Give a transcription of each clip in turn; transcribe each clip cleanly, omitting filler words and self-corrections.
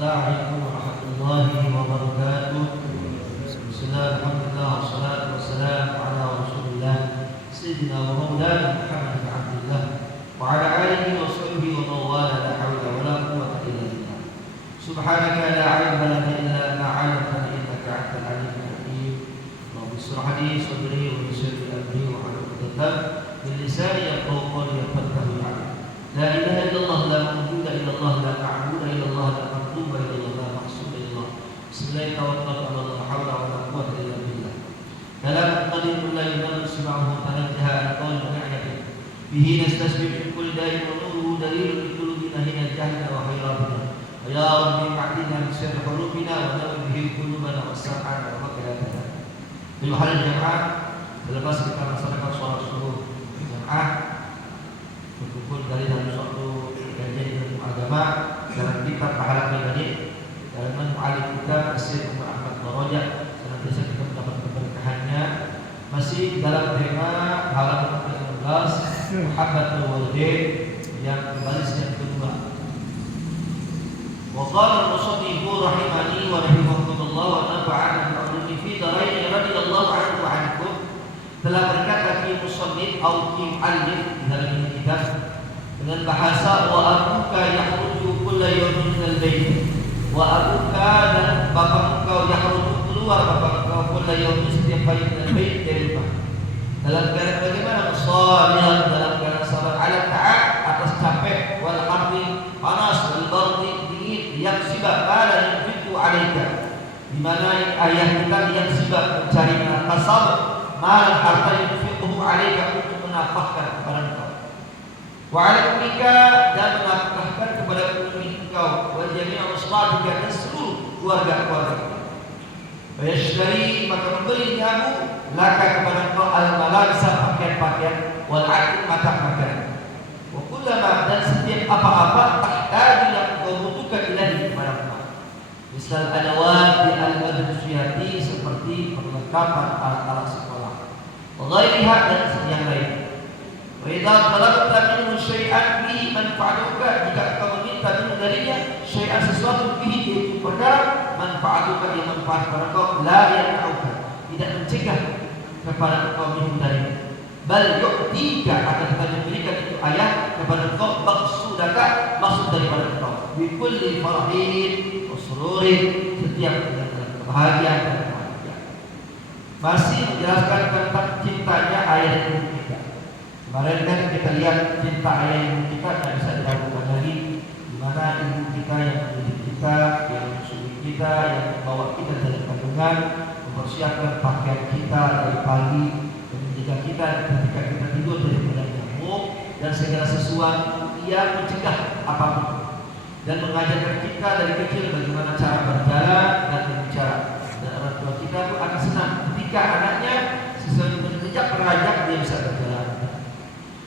Assalamualaikum warahmatullahi wabarakatuh. Bismillahirrahmanirrahim. Wassalatu wassalamu ala Rasulillah Sayyidina wa Maulana Muhammad bin Abdullah wa ala alihi wa sahbihi wa mawala la hawla wa la quwwata illa billah. Subhanaka la ilma lana illa ma 'allamtana innaka antal alimul hakim. Rabbi shrah li sadri wa yassir li amri wa hlul 'uqdatam min lisani yafqahu qawli yafqahu ma'ani. La ilaha illallah la mawjuda illallah la ma'budu illallah la maqduba illallah la maqsuda illallah. Bismillahirrahmanirrahim. La haula wa la quwwata illa billah. Kalam qadim la yunal isma'uhu tanajjaha al-qawl bi'ayati. Bihi nastasbih min kulli da'in wa nuruhu dalilun li qulubina hina jahilna wa hayrabina. Ya Rabbi ma'dina min syarri qulubina wa nawwir bihi qulubana wa sam'ana wa maqalana. Bil hal jamaah, selepas kita melaksanakan sholat subuh jamaah berkumpul dari dalam suatu kajian ilmu agama dalam kitab pahala pribadi dalam mu'alif kita Syekh Umar Ahmad Barojah, senantiasa kita mendapat keberkahannya. Masih dalam tema halaman 16 Muhabbatul Walidain yang baris yang kedua. Wa qala al-musannif rahimani wa rahimahullah wa nafa'ana bi fi darain radhiyallahu anhu wa ankum. Telah berkata fi musannif au fi alif dalam kitab dengan bahasa wa abuka yakhruju kulla yawmin minal bait. Wa abuka dan bapak engkau yakhruju keluar bapak engkau kulla yawmin setiap hari minal bait dari rumah. Dalam keadaan bagaimana? Shalihan, dalam keadaan sabar ala ta'at atas capek wal harri panas wal bardi dingin yaksiba qala yunfiqu alaika. Di mana ayah kita yaksiba mencari kasab mal harta yunfiquhu alaika untuk menafkahkan kepada engkau. Wa ala ummika dan menafkahkan kepada ummi engkau wa jami'u usratika dan seluruh keluarga-keluarga. Wa yashtari maka membeli kamu laka kepada engkau al-malabisa pakaian-pakaian wal akil makan-makan. Wa kullama dan setiap apa-apa tahtaju yang engkau butuhkan ilahi kepada engkau. Misal adawat di al-madrasiyati seperti perlengkapan alat-alat sekolah. Wa ghairiha dan yang lain. Wa idza talabta minhu syai'an fi manfa'atuka, jika engkau meminta darinya syai'an sesuatu bihi itu perkara manfaatuka yang manfaat kepada kau la yanfa'uka, tidak mencegah kepada kau minum dari, bal yu'tika, akan tetapi memberikan itu ayat kepada kau maksudaka, maksud daripada kau bi kulli farahin wa sururin, setiap kebahagiaan dan kebahagiaan. Masih menjelaskan tentang cintanya ayat ini kita. Kemarin kan kita lihat cinta ayah ibu kita tidak bisa diragukan lagi, di mana ibu kita yang mendidik kita, yang menyusui kita, yang membawa kita dalam kandungan, mempersiapkan pakaian kita dari pagi, dan menjaga kita ketika kita tidur dari nyamuk dan segala sesuatu yang mencegah apapun, dan mengajarkan kita dari kecil bagaimana cara berjalan dan berbicara. Dan orang tua kita pun akan senang ketika anaknya sesuai dengan jejak perajak dia bisa berjalan.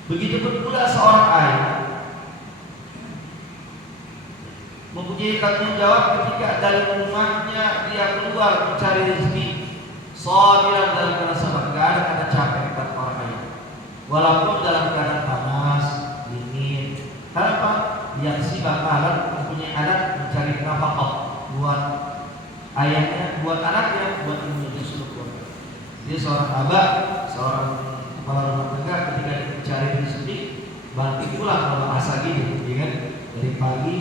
Begitupun pula seorang ayah mempunyai tanggung jawab ketika dari rumahnya dia keluar mencari rezeki, sabiran dalam keadaan sabar, tidak ada kata capek kata orang ayah, walaupun dalam keadaan panas, dingin. Kenapa? Yang si bakalan mempunyai adat mencari nafkah buat ayahnya, buat anaknya, buat ibunya di seluruh keluarga. Dia seorang abah, seorang kepala rumah tangga, ketika mencari rezeki balik pulang kalau bahasa gitu, ya kan? Dari pagi,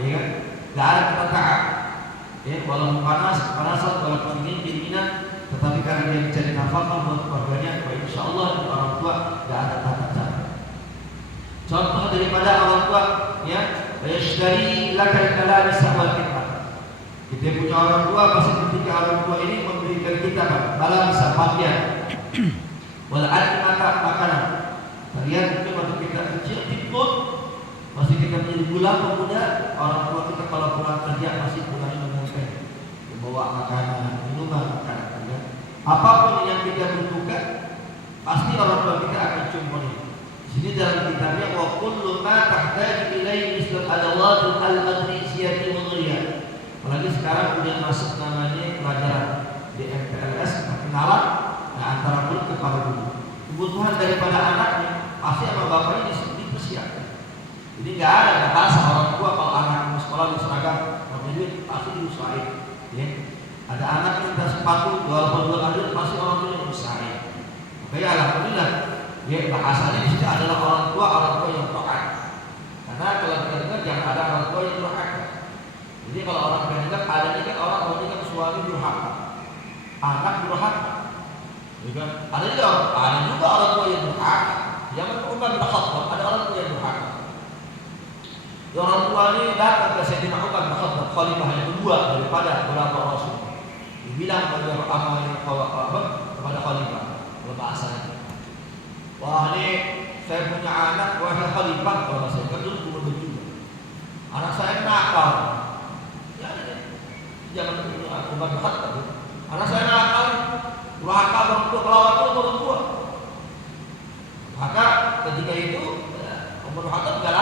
ya kan? Gak ada kata taat, ya, walaupun panasan, walaupun dinginan, tetapi karena dia mencari nafkah buat keluarganya, insya Allah orang tua gak ada tata cara. Contoh daripada orang tua, ya, yashtari lakal kalabis wal khidmah. Kita punya orang tua, pasti ketika orang tua ini memberikan kita malah bisa pakaian, wal adimata makanan. Kalian mungkin waktu kita kecil tikut, masih kita menjadi bulan pemuda, orang tua kita kalau pulang kerja masih pulang mengantar, membawa makanan, minuman, makanan. Ya. Apapun yang kita butuhkan, pasti orang tua kita akan cumponi. Sini dalam kitabnya wa kullu ma tahtaju ilaihi misal adawat al-adrisiyati wa ghayriha. Apalagi sekarang udah masuk namanya pelajaran di MPLS, perkenalan antara murid kepada guru. Kebutuhan daripada anaknya pasti sama bapaknya dipersiapkan. Jadi nggak ada bahasa orang tua kalau anak mau sekolah di seragam, mau duit pasti diusahain. Ya. Ada anak minta sepatu, walaupun belum ada pasti orang tua yang usahain. Makanya alhamdulillah, ya bahasanya di sini adalah orang tua yang taat. Karena kalau kita dengar jangan ada orang tua yang durhaka. Jadi kalau orang dengar ada ini kan orang kan suami durhaka, anak durhaka. Ada juga orang tua yang durhaka. Zaman Umar bin Khattab ada orang tua yang durhaka. Orang tua ini datang ke Sayyidina Umar bin Khattab, khalifah yang kedua daripada beberapa rasul. Dibilang kepada khalifah, kalau bahasanya, wah ini saya punya anak, wahai khalifah, kalau saya kan dulu gubernur juga. Anak saya nakal. Ya, jangan Umar bin Khattab. Anak saya nakal, durhaka orang tua, kelawat orang tua. Maka ketika itu Umar bin Khattab nggak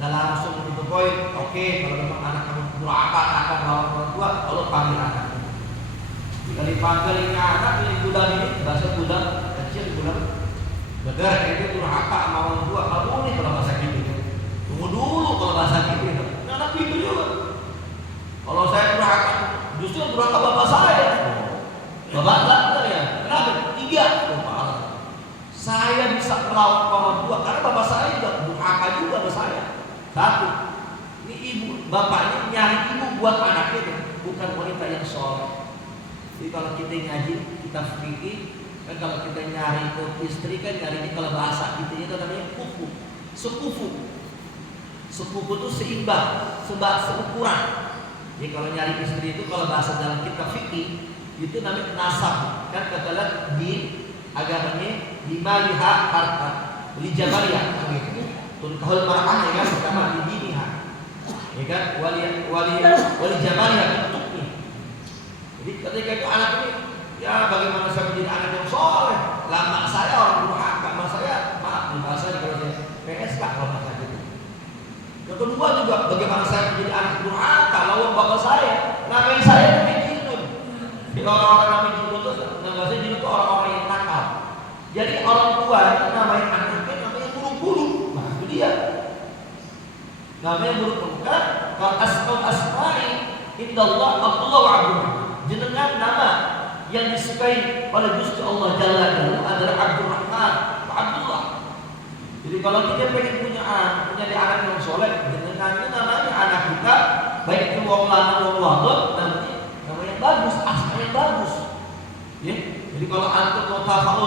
langsung itu poin. Oke, kalau memang anak kamu durhaka akan melawan orang tua, kalau panggil anak. Jika dipanggil ini anak, ini bulan ini bahasa bulan kecil bulan negara itu durhaka sama orang tua, kamu nih kalau bahasa gitu. Tunggu dulu kalau bahasa gitu. Anak itu juga. Kalau saya durhaka, justru durhaka bapak saya. Bapak saya, kenapa? 3. Saya bisa melawan orang tua karena bapak saya juga durhaka juga sama saya. 1, ini ibu, bapaknya nyari ibu buat anaknya, bukan wanita yang soleh. Jadi kalau kita ngaji, kita fikih, kan kalau kita nyari ke istri kan nyarinya kalau bahasa kita itu namanya kufu, sekufu. Sekufu itu seimbang, seukuran. Jadi kalau nyari istri itu kalau bahasa dalam kita fikih itu namanya nasab. Kan kata lihat di agamanya dimaliha harta, beli jabariyah gitu. Tunkahul mar'ah ya kan pertama di diniha. Ya kan wali jabariyah bentuknya. Jadi ketika itu anak ini, ya bagaimana saya menjadi anak yang soleh? Lama saya orang durhaka, mas saya maaf di bahasa kalau saya PSK kalau bahasa gitu. Yang kedua juga bagaimana saya menjadi anak durhaka lawan bapak saya, namain saya namanya jinun. Jadi orang-orang namanya jinun itu, nama saya jinun itu orang-orang yang nakal. Jadi orang tua itu namain anaknya namanya guru-guru. Nah itu dia. Namanya huruf muka. Kalau asma'i indallah Abdullah wa Abdurrahman. Jenengan nama yang disukai oleh Gusti Allah Jalla Jalaluhu adalah Abdurrahman wa Abdullah. Jadi kalau kita pengen punya anak yang soleh, jenengan namanya anak kita baik itu wong lanang wong wadon, nanti nama yang bagus, asma yang bagus. Ya. Jadi kalau antum mau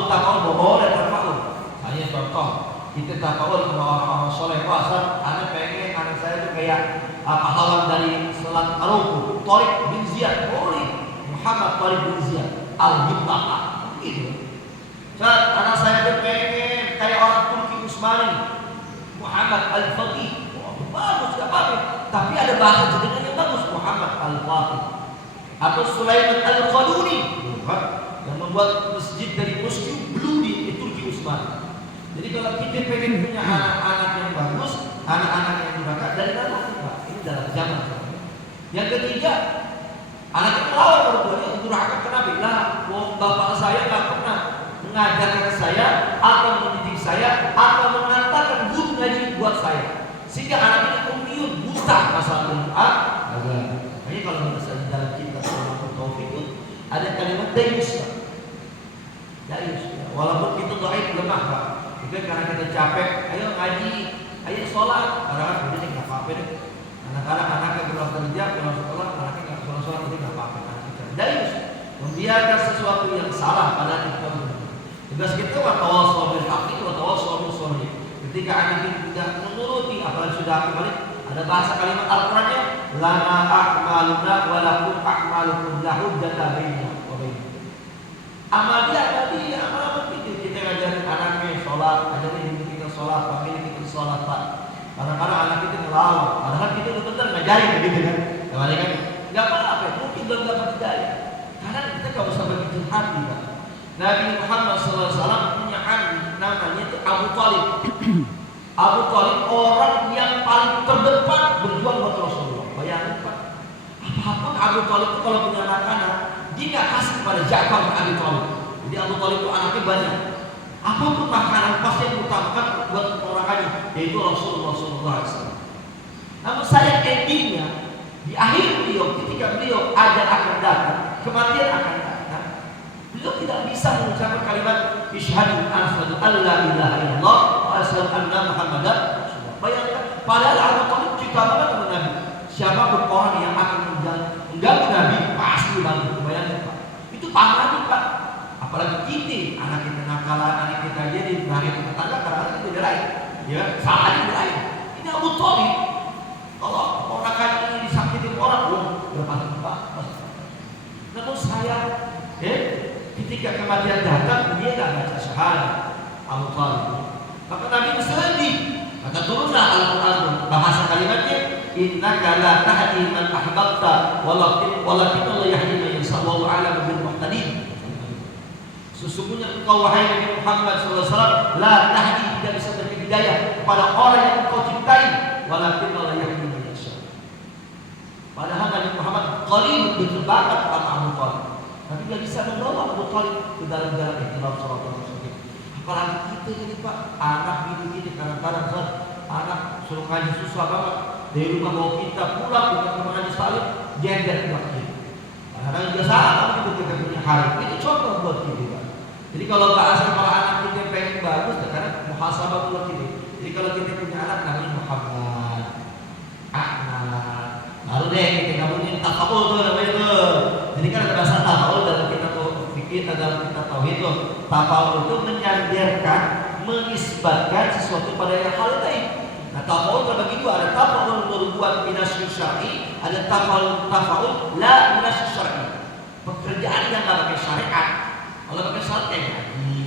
tafaul boleh tafaul. Saya contoh, kita tafaul sama orang-orang soleh puasa, anak pengen anak saya itu kayak pahlawan dari Selat Maroko, Tariq bin Ziyad, boleh. Muhammad Tariq bin Ziyad Al-Hibbaqa, gitu. Saat anak saya itu pengen kayak orang Turki Utsmani, Muhammad Al-Faqih, bagus gak apa-apa. Tapi ada bahasa jenengan yang bagus, Muhammad Al-Faqih atau Sulaiman Al-Qaduni, yang membuat masjid dari Moscow Blue di Turki Utsmani. Jadi kalau kita pengen punya anak-anak yang bagus, anak-anak yang durhaka, dari mana kita? Ini dalam zaman. Yang ketiga, anak yang melawan orang tuanya durhaka kenapa? Lah, bapak saya nggak pernah mengajarkan saya atau mendidik saya atau mengatakan guru ngaji buat saya, sehingga anak ini ummiun, buta masalah doa. Makanya kalau misalnya dalam kita selama taufik ada kalimat dayus, dayus. Walaupun itu dhaif lemah, Pak. Itu karena kita capek, ayo ngaji, ayo sholat. Kadang-kadang ini nggak apa-apa deh. Anak-anak anaknya pulang kerja, pulang sekolah, anaknya nggak sholat ini nggak apa-apa. Dayus, membiarkan sesuatu yang salah pada kita. Tugas kita wa tawassaw bil haqqi wa tawassaw bis sabr. Ketika anak itu tidak menuruti apalagi sudah balik, ada bahasa kalimat Al-Qur'annya, lana a'maluna wa lakum a'malukum la hujjata bainana wa bainakum. Amal dia begitu. Kita ngajarin anaknya sholat, ajarin ibu kita sholat, famili kita sholat, Pak. Kadang-kadang anak kita ngelawan, padahal kita udah bener ngajarin begitu kan. Kemarin kan nggak apa-apa, mungkin belum dapat hidayah. Karena kita nggak usah begitu hati, Pak. Nabi Muhammad SAW punya adik namanya itu Abu Thalib. Abu Thalib orang yang paling terdepan berjuang buat Rasulullah. Bayangin, Pak, apapun Abu Thalib itu kalau punya anak-anak, dia nggak kasih kepada Ja'far bin Abi Thalib. Jadi Abu Thalib itu anaknya banyak. Apapun makanan pasti yang diutamakan buat keponakannya, yaitu Rasulullah SAW. Namun sayang endingnya di akhir beliau, ketika beliau ajal akan datang, kematian akan datang, beliau tidak bisa mengucapkan kalimat Isyhadu asyhadu an la ilaha illallah wa asyhadu anna Muhammadan Rasulullah. Bayangkan, padahal Abu Thalib cinta banget sama Nabi. Siapapun orang yang akan mengganggu Nabi pasti bantu. Bayangkan, Pak, itu pamannya, Pak. Apalagi kita, anak kita nakalan, anak kita jadi hari tetangga karena kita belain, ya salahnya belain. Ini Abu Thalib. Kalau ponakan ini disakitin orang, berapa Pak? Namun saya, ketika kematian datang, dia tidak baca syahadat Abu Thalib. Maka Nabi bersedih. Maka turunlah Al-Quran, bahasa kalimatnya, innaka la tahdi man ahbabta walakin Allah yahdi man yasha wallahu a'lamu bil muhtadin. Sesungguhnya engkau wahai Nabi Muhammad SAW la tahdi, tidak bisa memberi hidayah kepada orang yang engkau cintai, walakin Allah yahdi man yasha. Padahal Nabi Muhammad qarib berbakat sama Abu Thalib, tapi dia bisa membawa Abu Thalib ke dalam jalan ihtiram shiratal mustaqim. Apalagi kita ini, Pak, anak ini kadang-kadang anak suruh ngaji susah banget. Dari rumah bawa kita pulang bukan ke ngaji salim, gender pulang kita. Kadang-kadang dia salah begitu kita punya hari. Itu contoh buat kita, Pak. Jadi kalau bahasa kalau anak kita pengen bagus, kadang muhasabah buat kita. Jadi kalau kita punya anak namanya Muhammad, Ahmad, baru deh kita ngomongin tafaul tuh namanya tuh. Jadi kan ada bahasa tafaul dalam kita fikih, dalam kita tauhid tuh. Tafaul itu menyandarkan, mengisbatkan sesuatu pada yang hal lain. Nah, tafaul terbagi dua, ada tafaul berbuat binasy syar'i, ada tafaul la binasy syar'i. Pekerjaan yang enggak pakai syariat. Kalau pakai syariat kayak ngaji,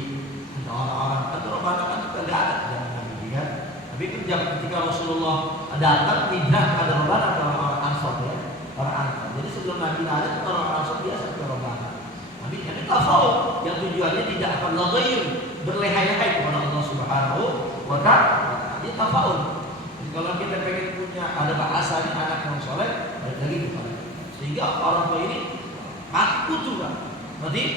ada orang-orang atau orang kan juga enggak ada jangan ngaji kan. Tapi itu ketika Rasulullah datang hijrah pada orang atau orang Ansor ya, orang Ansor. Jadi sebelum Nabi ada itu orang Ansor biasa ke orang. Nabi ini tafaul yang tujuannya tidak akan laghair, berlehai-lehai kepada Allah Subhanahu wa ta'ala. Dia tafaul. Jadi kalau kita pengen punya ada bahasa anak yang soleh, balik lagi kepada sehingga orang tua ini mati kutu kan. Nanti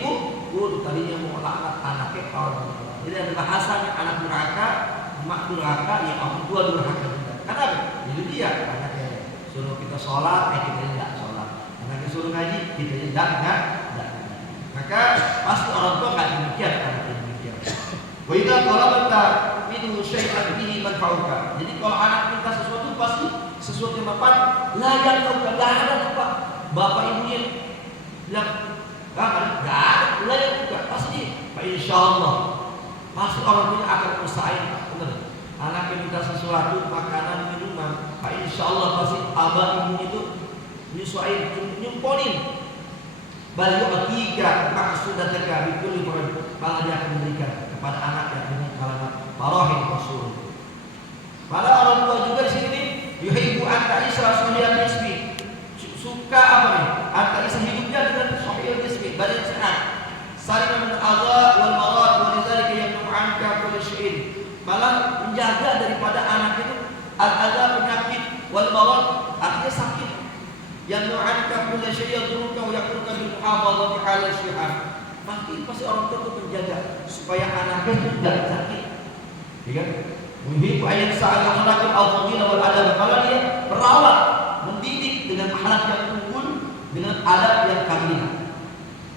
tadinya mau laknat anaknya orang. Jadi ada bahasanya anak durhaka, mak durhaka, ya orang tua durhaka juga. Kenapa? Itu dia anaknya suruh kita sholat, kita tidak sholat. Anaknya suruh ngaji, kita tidak. Maka pasti orang tua nggak demikian, anaknya demikian. Wa idza talabta minhu syai'an bihi manfa'uka. Jadi kalau anak minta sesuatu pasti sesuatu yang manfaat. La yanfa'uka, enggak ada apa. Bapak ibunya bilang enggak ada, la yanfa'uka. Pasti Pak insyaallah. Pasti orang tua akan usahain, benar. Anak yang minta sesuatu, makanan, minuman, Pak insyaallah pasti abah ibu itu nyusahin, nyumponin. Bal yu'tika maqsudataka bi kulli marad. Malah dia akan memberikan kepada anaknya dengan kalangan marahim rasul. Malah orang tua juga di sini yuhibbu anta isra sahihal jismi. Suka apa nih? Anta isra hidupnya dengan sahihal jismi, badan sehat. Salim min al-adha wal marad wa lidzalika yamnu anka kulli syai'in. Malah menjaga daripada anak itu al-adha penyakit wal marad artinya sakit. Yamnu anka kulli syai'in yadurruka wa yaquruka bil muhafadzati 'ala syihah. Pasti orang tua itu menjaga supaya anaknya itu tidak sakit. Ya kan? Muhib ayat sa'al akhlaqil al-fadhilah wal adab. Kalau dia merawat, mendidik dengan akhlak yang unggul, dengan adab yang kamil.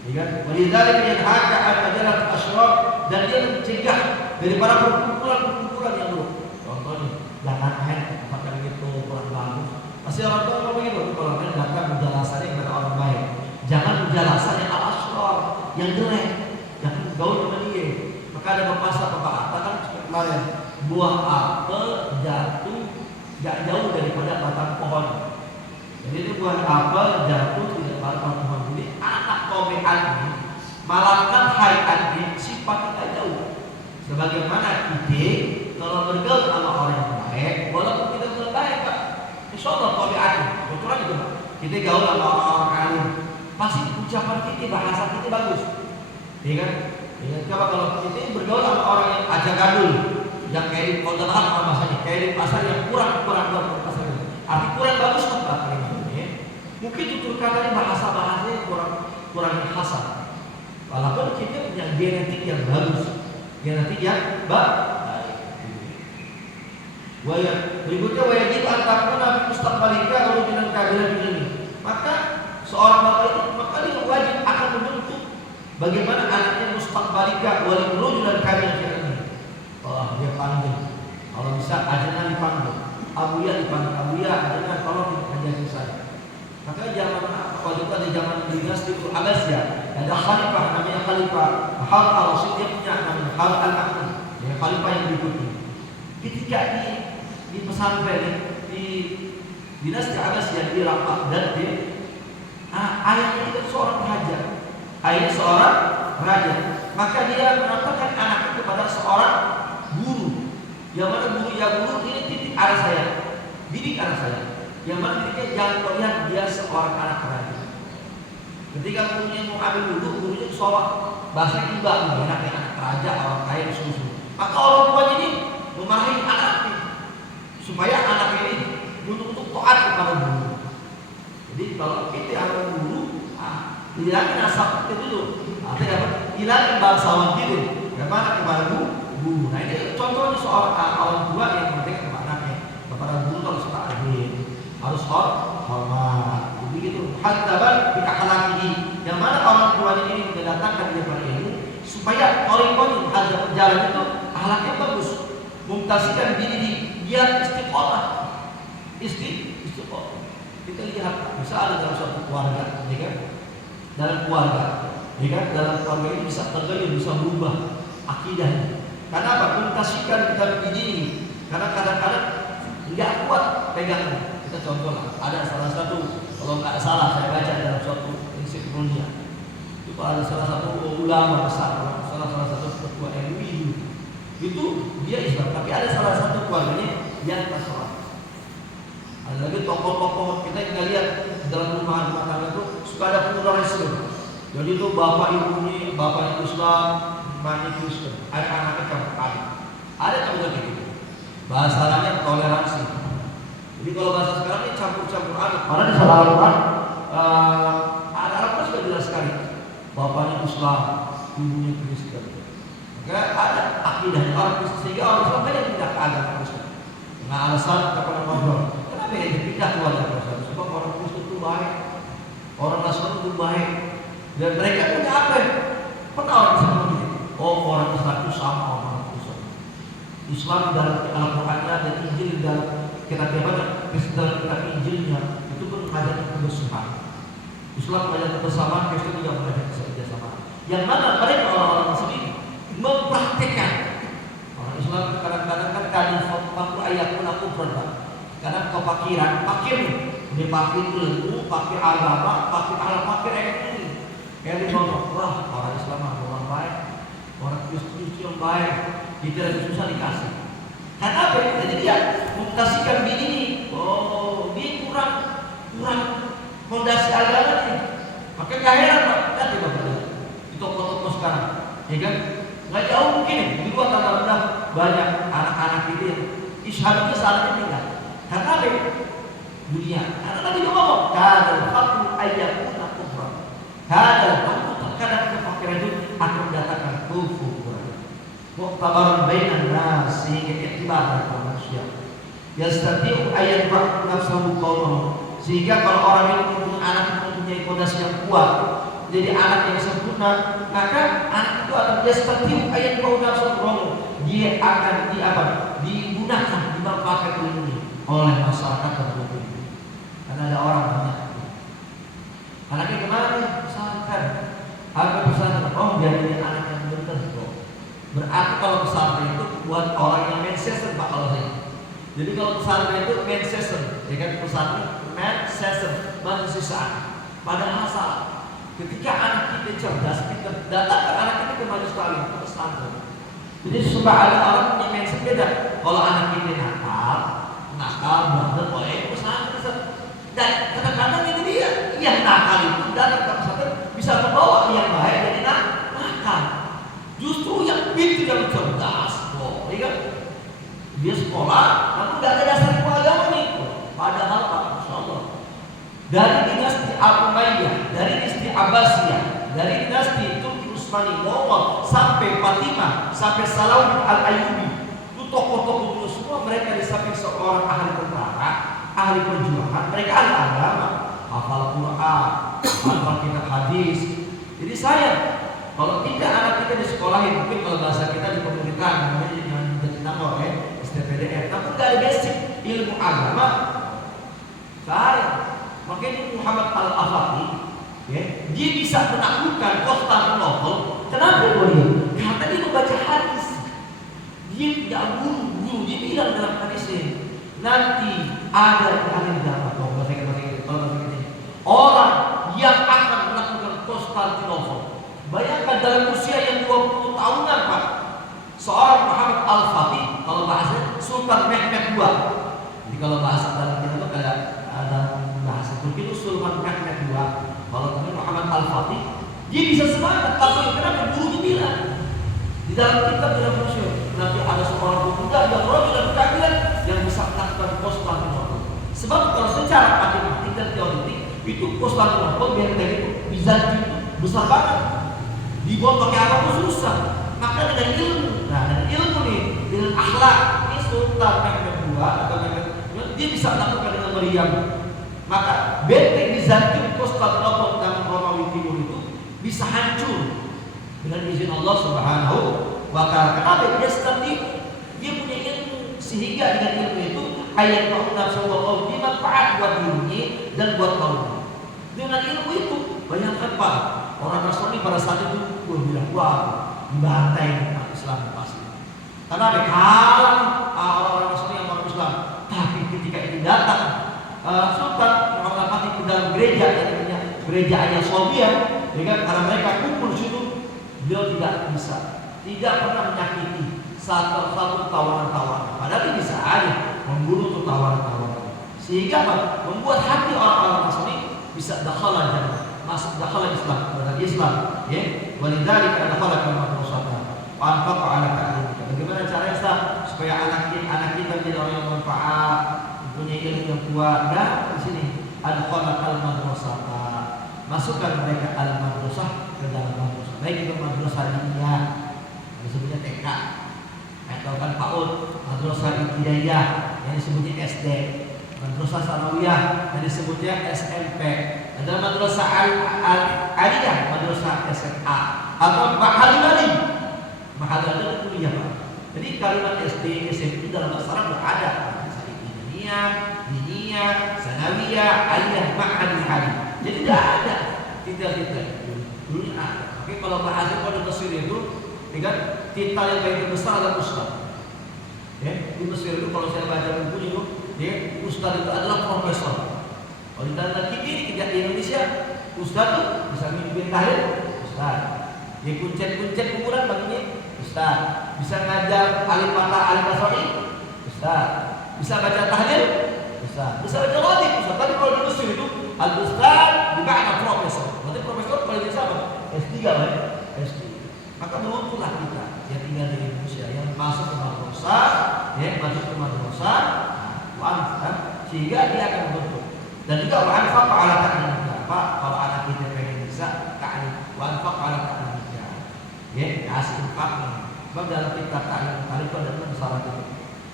Ya kan? Walidzalika yanhaka 'an majalat asyraf, dan dia mencegah daripada perkumpulan yang buruk. Contohnya, jangan main makan gitu kurang bagus. Pasti orang tua ngomong begitu. Kalau main datang menjelasannya kepada orang baik. Jangan menjelasannya al-asyraf yang jelek, jangan gaul dengan dia. Maka ada pepatah kan kemarin, buah apel jatuh gak jauh daripada batang pohon. Jadi itu buah apel jatuh tidak batang pohon. Jadi anak tobean ini malangkan hayatnya sifatnya gak jauh. Sebagaimana kita kalau bergaul sama orang yang baik, walaupun kita belum baik, Pak, insya Allah tobeannya kebetulan itu, Pak. Kita gaul sama orang-orang alim, pasti ucapan kita, bahasa kita bagus, ya kan? Ya, coba kalau kita bergaul sama orang yang ajak gadul, yang kayak kondangan apa bahasanya, kayak di pasar yang kurang pasar itu, arti kurang bagus kan Pak kalimatnya. Mungkin tutur katanya bahasanya kurang hasan. Walaupun kita punya genetik yang bagus, genetik yang baik. Berikutnya wajib antakuna mustaqbalika lalu dengan kabilan ini. Maka seorang bapak itu maka dia wajib akan membentuk bagaimana anaknya mustaqbalika wal rujulan dan kabilan ini. Oh, dia panggil. Kalau bisa ajaran dipanggil. Abuya dipanggil. Abuya ajaran tolong diajarin saya. Maka zaman waktu itu ada zaman dinasti Abbasiyah, ada khalifah namanya Khalifah Harun al-Rasyid, dia punya namanya Harun al-Makmum, ya, khalifah yang berikutnya. Ketika di pesantren di dinasti Abbasiyah di Irak dan di ayahnya itu seorang raja, ayahnya seorang raja. Maka dia menetapkan anaknya kepada seorang guru. Yang mana guru ini titik arah saya, didik anak saya. Yang mana didiknya jangan terlihat dia seorang anak raja. Ketika gurunya mau ambil duduk, gurunya sholat, bahasa tiba enaknya anak raja, orang kaya susu. Maka orang tuanya ini memarahi anaknya supaya anaknya ini untuk taat kepada guru. Jadi kalau kita anak guru, hilangin nasab kita dulu. Artinya apa? Hilangin bangsawan kita. Bagaimana kepada guru? Nah ini contohnya seorang orang tua yang penting kepada anaknya. Kepada guru harus ta'zim, harus hormat. Begitu. Hadzaban bi akhlaqihi. Yang mana orang tuanya ini mendatangkan dia pada ilmu supaya orang ada jalan itu akhlaknya bagus. Mumtasikan diri dia istiqomah. Istiqomah. Kita lihat bisa ada dalam suatu keluarga, ya kan? Dalam keluarga, ya kan? Dalam keluarga ini bisa terjadi, bisa berubah akidahnya. Karena apa? Mumtasikan kita diri. Karena kadang-kadang nggak kuat pegangan. Kita contoh lah, ada salah satu, kalau nggak salah saya baca dalam suatu ensiklopedia, itu ada salah satu ulama besar, salah satu ketua MUI itu dia Islam, tapi ada salah satu keluarganya yang Nasrani. Ada lagi tokoh-tokoh kita lihat dalam rumah tangga itu suka ada pluralisme. Jadi itu bapak ibunya Islam, ibunya Kristen, anak-anaknya campur. Ada juga gitu. Bahasanya toleransi. Jadi kalau bahasa sekarang ini campur-campur aduk. Karena di salah Al-Quran ada Al-Quran sudah jelas sekali. Bapaknya Islam, ibunya Kristen. Maka ada akidah orang Kristen sehingga orang Islam banyak tidak ke agama Kristen. Nah alasan kepada ngobrol. pindah keluarga besar. Sebab orang Kristen itu baik, orang Nasrani itu baik, dan mereka punya apa? Pernah orang Islam begini? Oh, orang Islam itu sama orang Kristen. Islam dalam Al-Qurannya dan Injil dalam kitab Kristen dalam kitab Injilnya itu pun mengajarkan kebersamaan. Islam mengajarkan kebersamaan, Kristen juga mengajarkan kerjasama. Yang mana mereka orang-orang Muslim mempraktikkan. Orang Islam kadang-kadang kan waktu ayat pun aku pernah. Karena kepakiran, pakir nih, ini pakir ilmu, pakir agama, pakir alam, pakir ekonomi. Yang dibawa, wah orang Islam orang baik, orang Kristen yang baik, kita lebih susah dikasih. Karena apa? Jadi dia mengkasihkan bini ini, oh dia kurang fondasi agama nih. Maka gak heran Pak, nanti Bapak lihat di toko-toko sekarang, ya kan? Nggak jauh mungkin di luar tanda banyak anak-anak itu yang isyhadnya saatnya tinggal. Karena apa? Dunia. Karena tadi dia ngomong, kadal fakru ayyakuna kufra. Kadal fakru terkadang kefakiran itu akan mendatangkan kufur. Muqtabaran bainan nas sehingga iktibar dari manusia. Yastati'u ayat fakru nafsahu qawmahu. Sehingga kalau orang itu mempunyai anak itu mempunyai fondasi yang kuat, jadi anak yang sempurna, maka anak itu akan yastati'u ayat fakru nafsahu qawmahu. Dia akan digunakan, dimanfaatkan ilmunya oleh masyarakat tertentu. Karena ada orang banyak. Anaknya kemana? Pesantren. Apa pesantren? Oh, dia ini anak yang benar kok. Berarti kalau pesantren itu buat orang yang Manchester Pak kalau saya. Jadi kalau pesantren itu Manchester, ya kan pesantren Manchester mahasiswa. Padahal salah. Ketika anak kita cerdas, kita datangkan anak kita ke majelis taklim pesantren. Jadi suka ada orang yang Manchester beda. Kalau anak kita nakal banget oleh pesantren. Dan kadang-kadang itu dia yang nakal itu datang ke pesantren bisa membawa yang baik dari nakal. Justru yang pintar yang cerdas, ya kan? Dia sekolah, namun tidak ada dasar ilmu agama nih. Padahal Pak, Masya Allah, dari dinasti Umayyah, dari dinasti Abbasiyah, dari dinasti Turki Utsmani, Muhammad sampai Fatimah, sampai Salahuddin Al-Ayyubi, itu tokoh-tokoh dulu semua mereka di samping seorang ahli tentara, ahli perjuangan, mereka ahli agama, hafal Quran, hafal kitab hadis. Jadi sayang kalau tidak anak kita di sekolah, mungkin kalau bahasa kita di pemerintahan namanya jangan jadi nama STPDN, tapi nggak ada basic ilmu agama. Sayang. Makanya Muhammad Al-Afati, ya, dia bisa menaklukkan Konstantinopel. Kenapa dia? Karena dia membaca hadis. Dia tidak guru, dia bilang dalam hadisnya, nanti ada di akhir zaman, orang yang akan menaklukkan Konstantinopel. Bayangkan dalam usia yang 20 tahunan Pak, seorang Muhammad Al-Fatih, kalau bahasa Sultan Mehmed II. Jadi kalau bahasa dalam kita kayak ada bahasa Turki itu Sultan Mehmed II. Kalau Muhammad Al-Fatih, dia bisa semangat. Tapi kenapa gurunya bilang di dalam kitab dalam museum nanti ada seorang pemuda yang rojulan keadilan yang bisa menaklukkan Konstantinopel. Sebab kalau secara matematik dan teoretik itu Konstantinopel biar dari Bizantium besar banget. Dibuat pakai apa pun susah. Maka dengan ilmu, dengan ilmu nih, dengan akhlak, ini Sultan Mehmed II atau dia bisa melakukan dengan meriam. Maka benteng Bizantium Konstantinopel dan Romawi Timur itu bisa hancur dengan izin Allah Subhanahu wa Ta'ala. Kenapa? Dia punya ilmu, sehingga dengan ilmu itu ayat nafsu wa qaul dimanfaat buat dirinya dan buat kaum. Dengan ilmu itu bayangkan Pak, orang Nasrani pada saat itu bilang wah dibantai umat Islam pasti. Karena ada kalah orang-orang Nasrani yang orang Islam. Tapi ketika itu datang Sultan Al-Fatih ke dalam gereja, gereja Hagia Sophia, karena mereka kumpul di situ, beliau tidak pernah menyakiti satu tawanan-tawanan. Padahal dia bisa aja membunuh tuh tawanan-tawanan. Sehingga membuat hati orang-orang Nasrani bisa dakhala jannah. Masuk dakhala Islam, kepada Islam, ya. Walidzalika dakhala kama qasata. Anfaqa ala ta'limika. Bagaimana caranya Ustaz supaya anak kita menjadi orang yang bermanfaat, punya ilmu yang kuat? Dan di sini adkhala al-madrasah. Masukkan mereka al-madrasah ke dalam madrasah. Baik itu madrasah diniyah, disebutnya TK, atau kan PAUD, madrasah ibtidaiyah yang disebutnya SD. Madrasah Sanawiyah yang disebutnya SMP, ada madrasah aliyah, madrasah SMA, atau ma'hal adalah kuliah Pak. Jadi kalimat SD, SMP dalam bahasa Arab tidak ada. Diniyah, Sanawiyah, aliyah, ma'hal. Jadi tidak ada titel-titel. Dulu ada. Tapi kalau bahasa pada Mesir itu, kan titel yang paling besar adalah ustaz. Ya, di Mesir itu kalau saya baca bukunya itu, ya, ustaz itu adalah profesor. Kalau ditanya kita di Indonesia, ustaz itu bisa mimpin tahlil, ustaz. Dia kuncet kuburan baginya, ustaz. Bisa ngajar alif fatah alif basri, ustaz. Bisa baca tahlil, ustaz. Bisa baca logik, ustaz. Tapi kalau di Mesir itu al ustaz dimakna profesor. Berarti profesor paling bisa apa? S3 kan? S3. Maka beruntuklah kita yang tinggal di Indonesia yang masuk ke madrasah, sehingga dia akan berbentuk. Dan juga wa'anfaq ala ta'limika. Pak, kalau anak kita pengen bisa ta'lim, wa'anfaq ala ta'limika. Ya, kasih infak. Sebab dalam kitab ta'lim itu ada 6 syarat itu.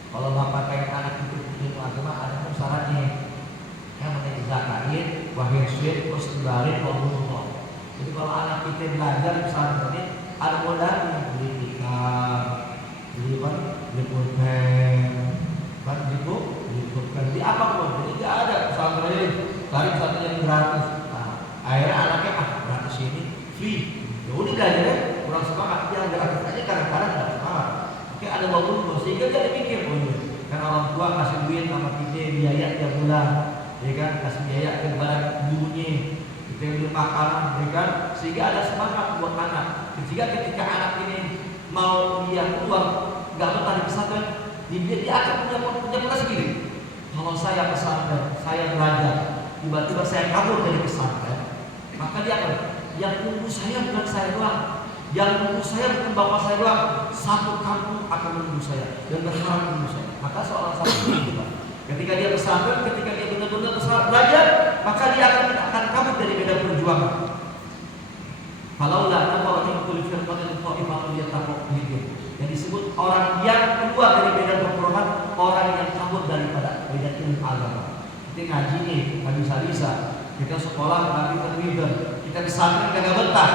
Kalau bapak pengen anak itu punya agama, ada 6 syaratnya. Yang menjadi zakatin, wahirsyid, terus dibarin, wabunullah. Jadi kalau anak kita belajar misalnya ini ada modalnya, beli tikar, beli pulpen, beli pulpen, di apapun. Jadi tidak ada pesantren tarik satu yang gratis. Nah, akhirnya anaknya gratis ini free. Ya udah belajarnya kurang semangat, dia gratis aja kadang-kadang tidak semangat. Oke, ada wabunullah sehingga dia mikir, kan orang tua kasih duit sama kita biaya tiap bulan, ya kan, kasih biaya kepada gurunya. Kita beli makanan, ya kan? Sehingga ada semangat buat anak. Ketika anak ini mau dia keluar, nggak betah di pesantren, dia akan punya pula sendiri. Kalau saya pesantren, saya belajar, tiba-tiba saya kabur dari pesantren, maka dia akan yang nunggu saya bukan saya doang, yang nunggu saya bukan bapak saya doang, satu kampung akan menunggu saya dan berharap menunggu saya. Maka seorang santri itu, ketika dia pesantren, ketika dia benar-benar belajar, maka dia akan kabur dari medan perjuangan. Falaulah nafara min kulli firqatin ta'ifatun yattaqun. Yang disebut orang yang keluar dari medan peperangan, orang yang kabur daripada medan ilmu agama. Kita ngaji nih, nggak bisa. Kita sekolah nggak bisa, kita pesantren nggak betah.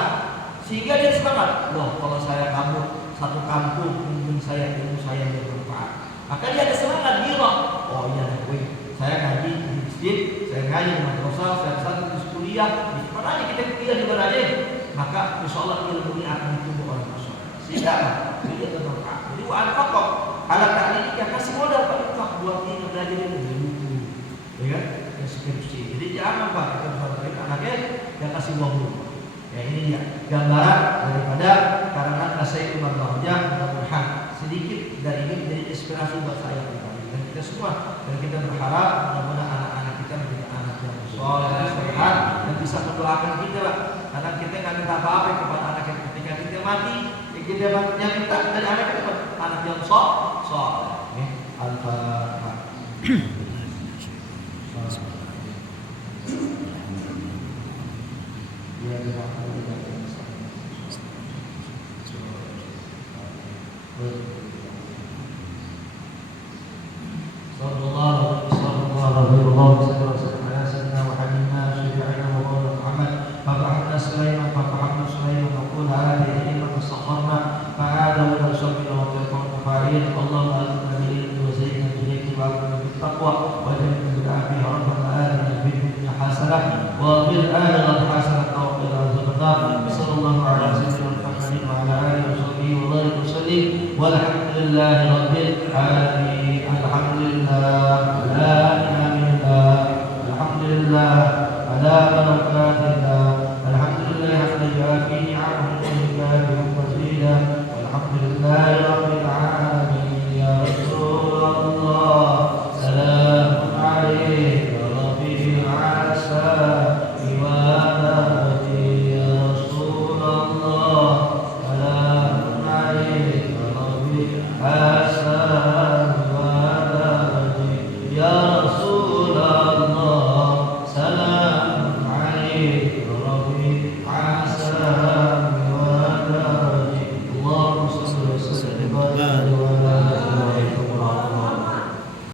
Sehingga dia semangat. Loh, kalau saya kabur satu kampung, ilmu saya bermanfaat. Maka dia ada semangat gila. Oh iya, saya ngaji di masjid, saya ngaji di madrasah, saya satu di kuliah, di mana aja kita kuliah di mana aja, maka insya Allah ilmu ini akan ditumbuh oleh masyarakat. Sehingga dia bermanfaat. Jadi wa'anfaq ala ta'limika, kasih modal Pak infak buat dia belajar ilmu, buku, ya kan, skripsi. Jadi jangan Pak kita bersama anaknya yang kasih wahyu. Ya ini dia gambaran daripada karena Sayyid Umar Bahjah. Mudah-mudahan sedikit dari ini menjadi inspirasi buat saya pribadi dan kita semua, dan kita berharap mudah-mudahan anak-anak kita menjadi anak yang soleh, sehat dan bisa mendoakan kita Pak. Karena kita nggak minta apa-apa kepada anak kita ketika kita mati, kita yang minta dari anak kita anak yang soleh. Al-Fatihah. والحمد لله رب العالمين.